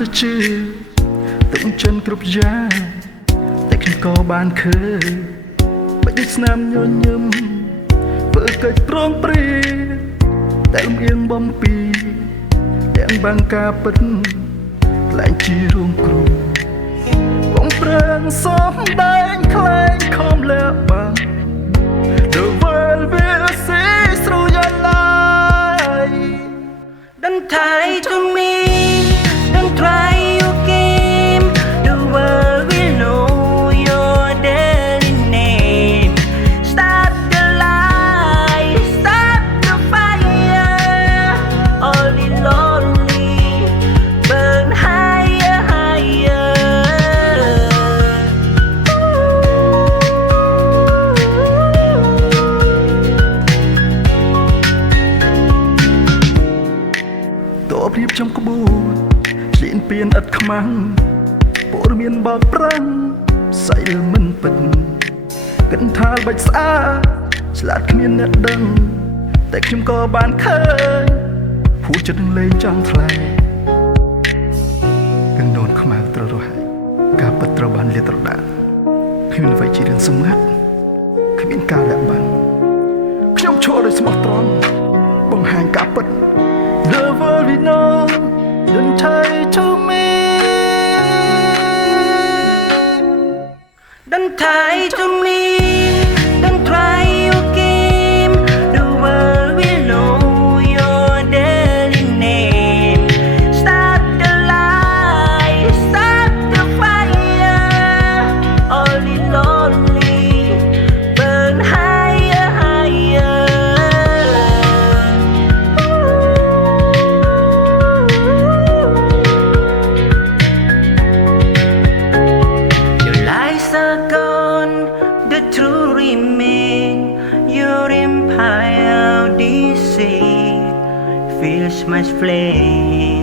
ទៅជឿទឹកចិនគ្រប់យ៉ាងតែខ្ញុំក៏បានឃើញបាច់ដូចស្នាមញញឹមធ្វើកិច្ចព្រមព្រៀងតែលំអៀងបំពីទាំងបាំងការពិតខ្លែងជារួមគ្រូបងប្រឹងសំដែងខ្លែងខំលះបង់ The world will see through your life. Don't try to me, don't try your game. The world will know your daily name. Start the light, start the fire. Only lonely, burn higher, higher. Tổ điệp trong có bù Liên biên ất khmăng Bộ miền bọc răng Say lơ mình bật Cẩn thà bạch xa Slát khmiên nét đăng Tại chúng có bán khơi Phú chất đừng lên trong thay Gần đồn khmăng trò rồi Cả bật trò bàn liệt trò đạn Khi mình phải chỉ đến sông ngắt Khi mình cao lẹ bàn Khi nhóm chô đời smart tròn Bằng hàng cả bật The world we know, don't try to me. Don't try to me, don't try your game. The world will know your daily name. Start the light, start the fire. Only lonely, burn higher, higher. Your lies are gone, the truth remain. Your empire deceit feels much flame.